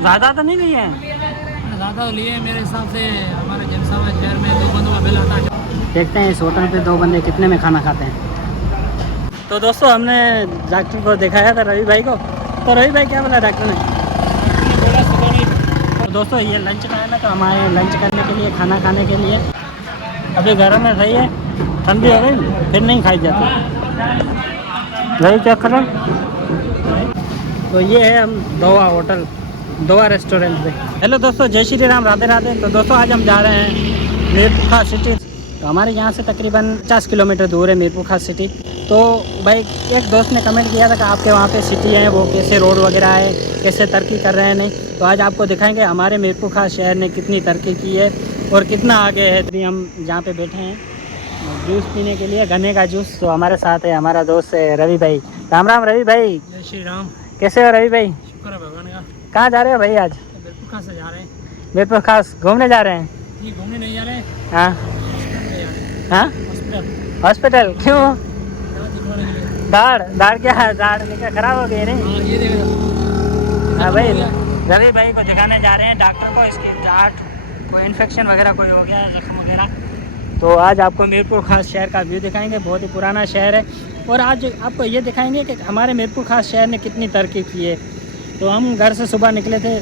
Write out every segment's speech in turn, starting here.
ज़्यादा तो नहीं लिए हैं? ज़्यादा लिए मेरे हिसाब से हमारे जनसभा शहर में 2 बंदों का बिल आता है। देखते हैं इस होटल पे 2 बंदे कितने में खाना खाते हैं। तो दोस्तों हमने डॉक्टर को दिखाया था, रवि भाई को। तो रवि भाई क्या बोला डॉक्टर ने? तो दोस्तों ये लंच टाइम है, तो हमारे लंच करने के लिए, खाना खाने के लिए अभी गर्म है, सही है, ठंडी हो गई फिर नहीं खाई जाती। वही चेक करें। तो ये है हम दोवा होटल, दोवा रेस्टोरेंट पे। हेलो दोस्तों, जय श्री राम, राधे राधे। तो दोस्तों आज हम जा रहे हैं मीरपुर सिटी। तो हमारे यहाँ से तकरीबन 50 किलोमीटर दूर है मीरपुर सिटी। तो भाई एक दोस्त ने कमेंट किया था कि आपके वहाँ पे सिटी है, वो कैसे रोड वगैरह है, कैसे तरक्की कर रहे हैं नहीं। तो आज आपको दिखाएंगे हमारे मीरपुर शहर ने कितनी तरक्की की है और कितना आगे है। अभी हम जहाँ पे बैठे हैं जूस पीने के लिए, गन्ने का जूस। तो हमारे साथ है हमारा दोस्त है रवि भाई। राम राम रवि भाई। जय श्री राम। कैसे हो रवि भाई? शुक्र है भगवान का। कहाँ जा रहे हो भाई आज? बिल्कुल कहाँ से जा रहे हैं? मीरपुर खास घूमने जा रहे हैं? ये घूमने नहीं जा रहे हैं, हाँ हाँ, हॉस्पिटल हॉस्पिटल क्यों? दिखवाने के लिए। दाढ़ दाढ़ क्या है, दाढ़ लेकर खराब हो गई नहीं? हाँ ये देखो। हाँ भाई, रवि भाई को दिखाने जा रहे हैं डॉक्टर को। इसकी जाट कोई इन्फेक्शन वगैरह कोई हो गया है, जख्म वगैरह। तो आज आपको मीरपुर खास शहर का व्यू दिखाएंगे। बहुत ही पुराना शहर है। और आज आपको ये दिखाएंगे कि हमारे मीरपुर खास शहर ने कितनी तरक्की की है। तो हम घर से सुबह निकले थे,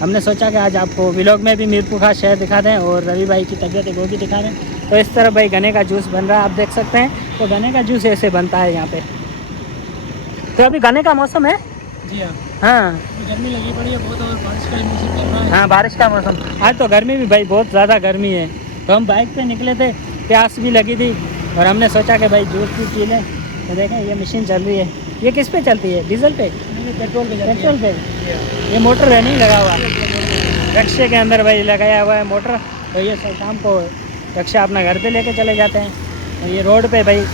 हमने सोचा कि आज आपको व्लॉग में भी मीरपुर खास शहर दिखा दें और रवि भाई की तबीयत है वो भी दिखा दें। तो इस तरह भाई गन्ने का जूस बन रहा है, आप देख सकते हैं। तो गन्ने का जूस ऐसे बनता है यहाँ पे। तो अभी गन्ने का मौसम है। जी हाँ। हाँ गर्मी लगी पड़ी है बहुत और बारिश का मौसम चल रहा है। हाँ, बारिश का मौसम। आज तो गर्मी भी भाई बहुत ज़्यादा गर्मी है। तो हम बाइक पे निकले थे, प्यास भी लगी थी और हमने सोचा कि भाई जूस भी पी लें। तो देखें ये मशीन चल रही है। ये किस पे चलती है? डीजल पे? पेट्रोल पे पेट्रोल पे। ये मोटर है नहीं लगा हुआ, रक्शे के अंदर भाई लगाया हुआ है मोटर। तो ये सब शाम को रक्षा अपना घर पे लेके चले जाते हैं। तो ये रोड पे भाई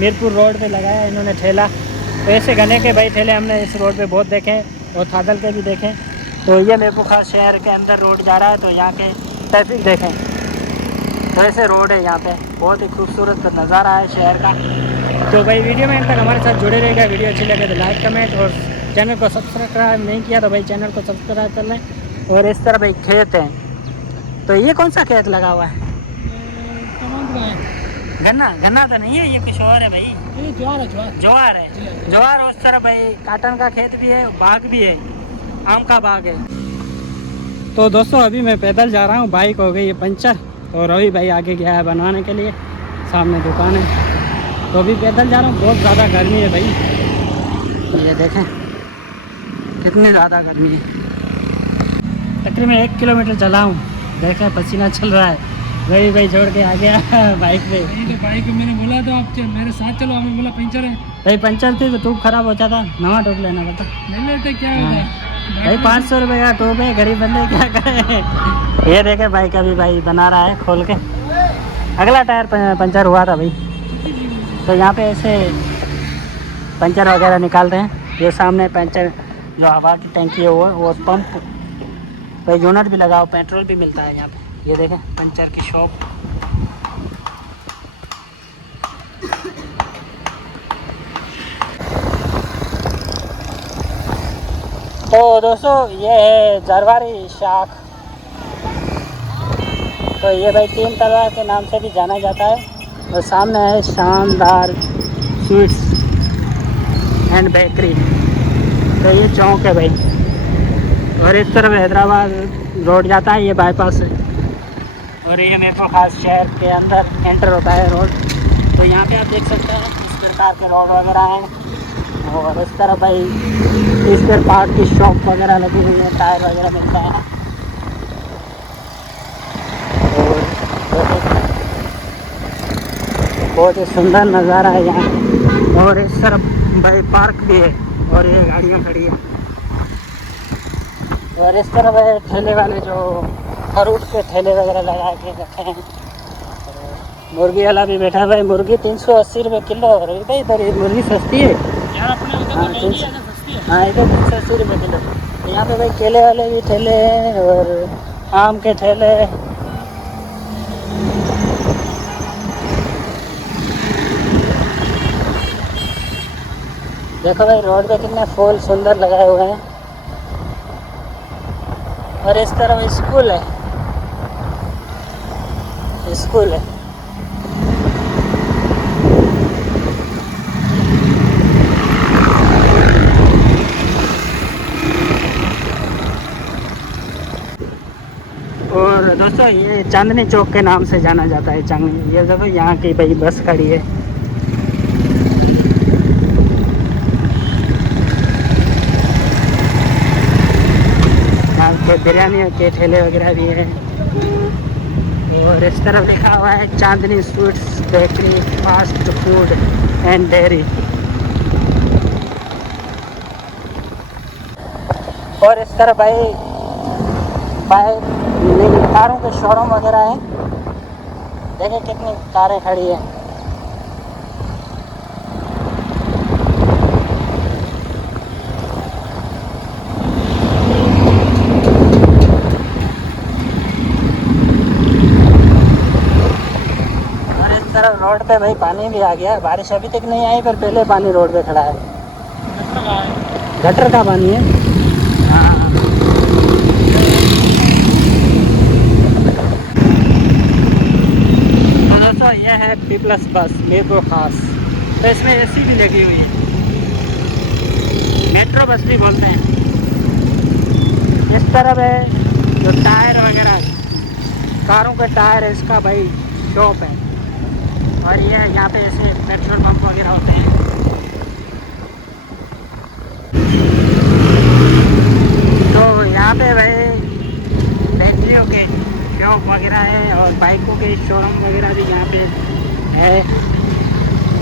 मीरपुर रोड पे लगाया इन्होंने ठेला। तो ऐसे गन्ने के भाई ठेले हमने इस रोड पे बहुत देखे और थादल के भी देखें। तो ये मीरपुर खास शहर के अंदर रोड जा रहा है। तो यहाँ के ट्रैफिक देखें, तो ऐसे रोड है यहाँ पे। बहुत ही खूबसूरत नज़ारा है शहर का। तो भाई वीडियो में तक हमारे साथ जुड़े रहेगा। वीडियो अच्छी लगे तो लाइक कमेंट, और चैनल को सब्सक्राइब नहीं किया तो भाई चैनल को सब्सक्राइब कर लें। और इस तरह भाई खेत हैं। तो ये कौन सा खेत लगा हुआ है? गन्ना? गन्ना तो नहीं है, ये कुछ और है भाई। ये ज्वार है, ज्वार। ज्वार है, ज्वार। उस तरह भाई काटन का खेत भी है, बाग भी है, आम का बाग है। तो दोस्तों अभी मैं पैदल जा रहा हूँ, बाइक हो गई है पंचर। और रवि भाई आगे गया है बनवाने के लिए, सामने दुकान है। तो अभी पैदल जा रहा हूँ, बहुत ज़्यादा गर्मी है भाई। ये देखें कितनी ज़्यादा गर्मी है। तकरीबन 1 किलोमीटर चला हूँ, देखें पसीना चल रहा है। रवि भाई छोड़ के आ गया बाइक पे। तो बाइक मैंने बोला था आप मेरे साथ चलो, हमें बोला पंचर है। भाई पंचर थी तो ट्यूब खराब हो जाता, नवा ट्यूब लेना पड़ता। नहीं लेते क्या होता है भाई 500 रुपये का ट्यूब है, गरीब बंदे क्या करें। ये देखे बाइक अभी भाई बना रहा है खोल के। अगला टायर पंचर हुआ था भाई। तो यहाँ पे ऐसे पंचर वगैरह निकालते हैं। ये सामने पंचर जो हवा की टंकी है वो, और पंप भाई यूनिट भी लगाओ, पेट्रोल भी मिलता है यहाँ पे। ये देखें पंचर की शॉप। तो दोस्तों ये है जरवारी शाख। तो ये भाई 3 तलवार के नाम से भी जाना जाता है। और सामने है शानदार स्वीट्स एंड बेकरी। तो ये चौक है भाई। और इस तरफ हैदराबाद रोड जाता है, ये बाईपास है। और ये मीरपुर खास शहर के अंदर एंटर होता है रोड। तो यहाँ पे आप देख सकते हैं इस प्रकार के रोड वगैरह हैं। और इस तरफ भाई स्पेयर पार्ट की शॉप वगैरह लगी हुई है, टायर वगैरह मिलता है। और बहुत ही सुंदर नज़ारा है यहाँ। और इस तरफ भाई पार्क भी है और ये गाड़ियाँ खड़ी है। और इस तरफ है ठेले वाले जो फ्रूट के ठेले वगैरह लगा के रखे हैं। मुर्गी वाला भी बैठा है भाई। मुर्गी 380 रुपये किलो। और भाई इधर ये मुर्गी सस्ती है यार, अपने उधर हाँ, तो महंगी है, सस्ती है। हाँ इधर 380 रुपये किलो। तो यहाँ पे भाई केले वाले भी ठेले हैं और आम के ठेले। देखो भाई रोड पे कितने फूल सुंदर लगाए हुए हैं। और इस तरफ स्कूल है, स्कूल है। और दोस्तों ये चांदनी चौक के नाम से जाना जाता है। चांदनी, ये देखो यहाँ की भाई बस खड़ी है। यहाँ पे बिरयानी के ठेले वगैरह भी है। और इस तरफ लिखा हुआ है Chandni sweets bakery fast food and dairy. और इस तरफ भाई कारों के शोरूम वगैरह है। देखिए कितनी कारें खड़ी है। और इस तरफ रोड पे भाई पानी भी आ गया। बारिश अभी तक नहीं आई पर पहले पानी रोड पे खड़ा है। गटर का पानी है। हाँ, यह है P+ बस मेट्रो खास। तो इसमें एसी भी लगी हुई है, मेट्रो बस भी बोलते हैं। इस तरफ है जो टायर वगैरह, कारों के टायर है, इसका भाई शॉप है। और ये यहाँ पे जैसे पेट्रोल पंप वगैरह होते हैं। तो यहाँ पे भाई बैटरियों के शॉप वगैरह है और बाइकों के शोरूम वगैरह भी यहाँ पे है।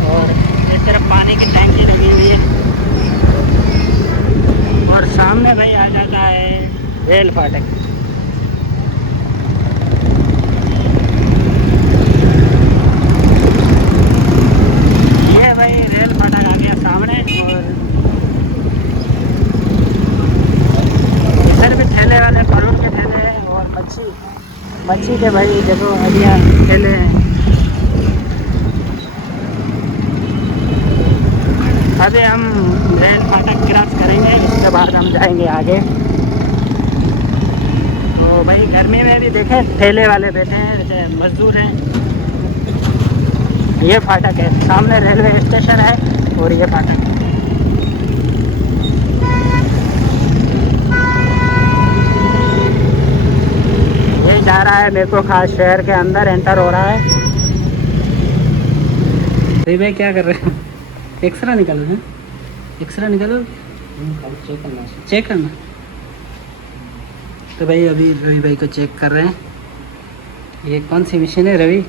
और इस तरफ पानी की टैंकी लगी हुई है। और सामने भाई आ जाता है रेल फाटक। ये भाई रेल फाटक आ गया सामने। और इधर भी ठेले वाले, फरूट के ठेले हैं और मच्छी के भाई देखो अलिया ठेले हैं। अभी हम रेल फाटक क्रॉस करेंगे, उसके बाद हम जाएंगे आगे। तो भाई गर्मी में भी देखें ठेले वाले बैठे हैं, जैसे मजदूर हैं। ये फाटक है, सामने रेलवे स्टेशन है और ये फाटक है। ये जा रहा है मेरे को खास शहर के अंदर एंटर हो रहा है। भाई क्या कर रहे हैं? एक्सरा निकालो है, एक्सरा निकालो, चेक करना। तो भाई अभी रवि भाई को चेक कर रहे हैं। ये कौन सी मशीन है रवि?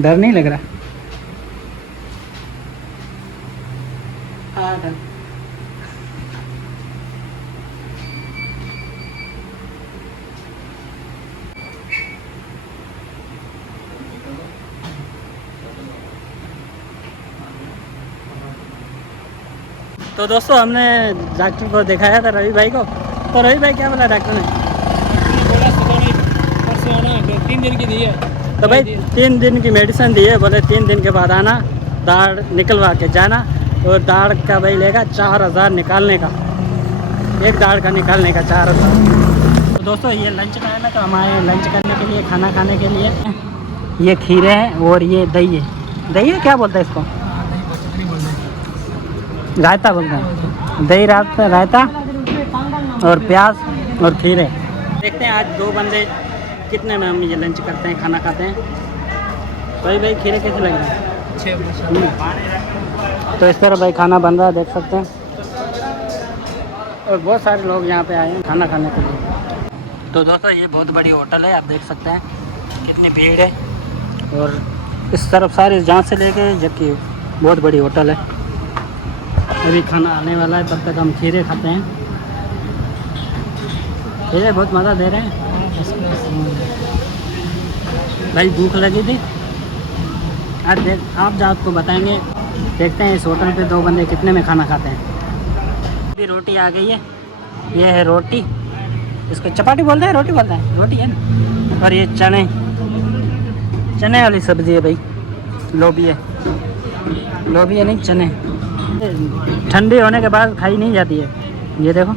डर नहीं लग रहा? हाँ डर। तो दोस्तों हमने डॉक्टर को दिखाया था रवि भाई को। तो रवि भाई क्या बोला डॉक्टर ने? बोला सुबह में परसों आना, 3 दिन की दी है। तो भाई 3 दिन की मेडिसिन दी है। बोले 3 दिन के बाद आना, दाढ़ निकलवा के जाना। और दाढ़ का भाई लेगा 4000 निकालने का, एक दाढ़ का निकालने का 4000। तो दोस्तों ये लंच टाइम है, तो हमारे लंच करने के लिए, खाना खाने के लिए ये खीरे हैं और ये दही है। दही है क्या बोलते हैं इसको? रायता बोलते हैं। दही रायता और प्याज और खीरे। देखते हैं आज 2 बंदे कितने में हम ये लंच करते हैं, खाना खाते हैं। भाई खीरे कैसे लग रहे हैं? तो इस तरह भाई खाना बन रहा है, देख सकते हैं। और बहुत सारे लोग यहाँ पे आए हैं खाना खाने के लिए। तो दोस्तों ये बहुत बड़ी होटल है, आप देख सकते हैं कितनी भीड़ है। और इस तरफ सारे जहाँ से लेके जबकि बहुत बड़ी होटल है। अभी खाना आने वाला है, तब तक हम खीरे खाते हैं। खीरे बहुत मज़ा दे रहे हैं भाई। भूख लगी थी आज। आप जाओ आपको बताएंगे। देखते हैं इस होटल पे 2 बंदे कितने में खाना खाते हैं। अभी रोटी आ गई है, ये है रोटी। इसको चपाटी बोलते हैं, रोटी बोलते हैं, रोटी है ना। और ये चने वाली सब्ज़ी है भाई, लोबिया नहीं, चने। ठंडी होने के बाद खाई नहीं जाती है। ये देखो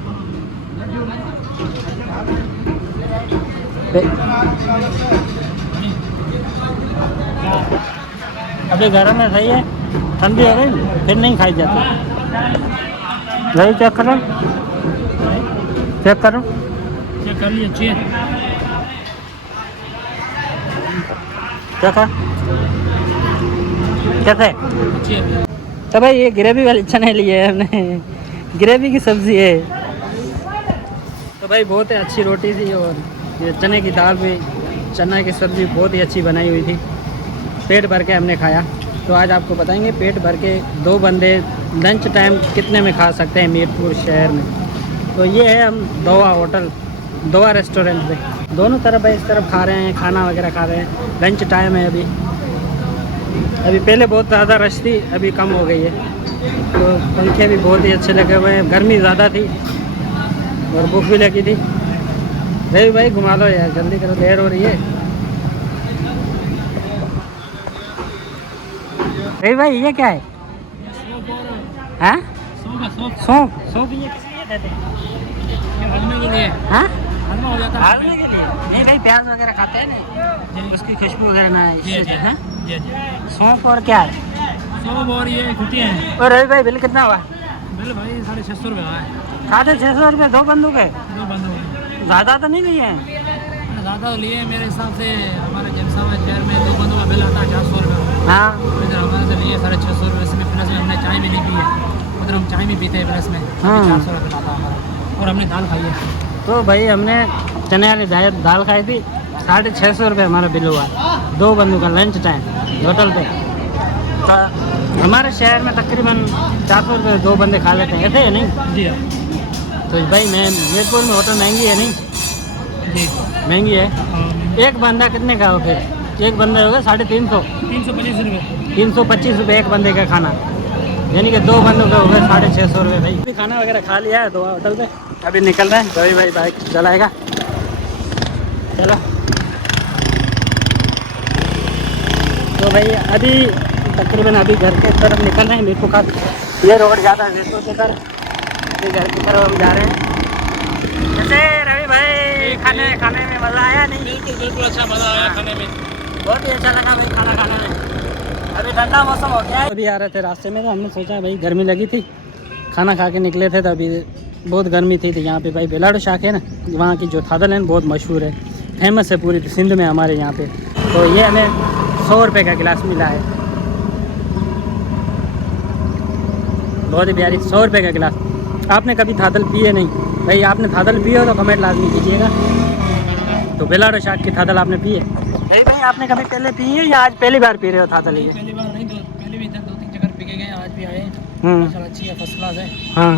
अभी गर्म है, सही है। ठंडी हो गई फिर नहीं खाई जाती। वही चेक करो, चेक करो। चेक कर ली, अच्छी है। कैसा कैसे? अच्छी है। तो भाई ये ग्रेवी वाली चने लिए है हमने, ग्रेवी की सब्जी है। तो भाई बहुत ही अच्छी रोटी थी और ये चने की दाल भी, चना की सब्ज़ी बहुत ही अच्छी बनाई हुई थी। पेट भर के हमने खाया। तो आज आपको बताएंगे पेट भर के 2 बंदे लंच टाइम कितने में खा सकते हैं मीरपुर शहर में। तो ये है हम दोवा होटल, दोवा रेस्टोरेंट पे। दोनों तरफ भाई इस तरफ खा रहे हैं, खाना वगैरह खा रहे हैं। लंच टाइम है अभी पहले बहुत ज़्यादा रश थी, अभी कम हो गई है। तो पंखे भी बहुत ही अच्छे लगे हुए हैं। गर्मी ज़्यादा थी और भूख भी लगी थी। रवि भाई घुमा लो यार, जल्दी करो, देर हो रही है। रवि भाई ये क्या है? हाँ, सौंफ। सौंफ ये किस लिए देते हैं? हजमे के लिए। हाँ, हजमा हो जाता है। डालने के लिए? नहीं भाई, प्याज वगैरह खाते हैं ना, उसकी खुशबू वगैरह ना है इससे। हाँ, सौंफ और क्या है? सब और ये कुटिया है। और रवि भाई बिल कितना हुआ? बिल भाई 650 रुपये हुआ है। 650 रुपये 2 बंदूक है? 2 बंद हुए। ज़्यादा तो नहीं लिए हैं? ज़्यादा तो लिए मेरे हिसाब से। हमारे जमसाबाद शहर में 2 बंदों का बिल आता है 400 रुपये। हाँ, इधर हमारे से लिए 650 रुपये। इसमें प्लस में हमने चाय भी नहीं पी है। उधर हम चाय भी पीते हैं प्लस में। हाँ। 400 रुपये आता है हमारा। और हमने दाल खाई है। तो भाई हमने चने वाली दाल खाई थी, 650 रुपये हमारा बिल हुआ। 2 बंदों का लंच टाइम होटल पे। तो हमारे शहर में तकरीबन 400 रुपये 2 बंदे खा लेते हैं, ऐसे है नहीं? जी हाँ। तो भाई मैं मीरपुर में होटल महंगी है नहीं? जी महंगी है। हाँ। एक बंदा कितने का हो फिर? एक बंदा होगा 350। 325 रुपये। 325 रुपये एक बंदे का खाना, यानी कि 2 बंदों का हो गया 650 रुपये। भाई अभी खाना वगैरह खा लिया है दोवा होटल पे, अभी निकल रहे हैं। रवि भाई बाइक चलाएगा, चलो। तो भाई अभी तकरीबन अभी घर के तरफ निकल रहे हैं। मेरे को का ये रोड ज़्यादा है तो घर की तरफ हम जा रहे हैं। जैसे रवि भाई खाने में मज़ा आया नहीं? बिल्कुल अच्छा मज़ा आया खाने में। बहुत ही अच्छा लगा भाई खाना खाने में। अभी ठंडा मौसम हो गया है। अभी आ रहे थे रास्ते में तो हमने सोचा भाई गर्मी लगी थी, खाना खा के निकले थे तो अभी बहुत गर्मी थी। तो यहाँ पे भाई बेलाडो शाख है ना, वहाँ की जो थादल है बहुत मशहूर है, फेमस है पूरी सिंध में हमारे यहाँ पे। तो ये हमें 100 रुपये का गिलास मिला है, बहुत ही प्यारी 100 रुपये का गिलास। आपने कभी थादल पिए नहीं भाई? आपने थादल पिए हो तो कमेंट लाजमी कीजिएगा। तो बेलाडो शाख की थादल आपने पिए? नहीं भाई, आपने कभी पहले पी है या आज पहली बार पी रहे हो थादल? ये पहली बार नहीं, पहले भी इधर 2-3 जगह पी के गए, आज भी आए। हम्म, माशाल्लाह अच्छी है, फर्स्ट क्लास है। हाँ।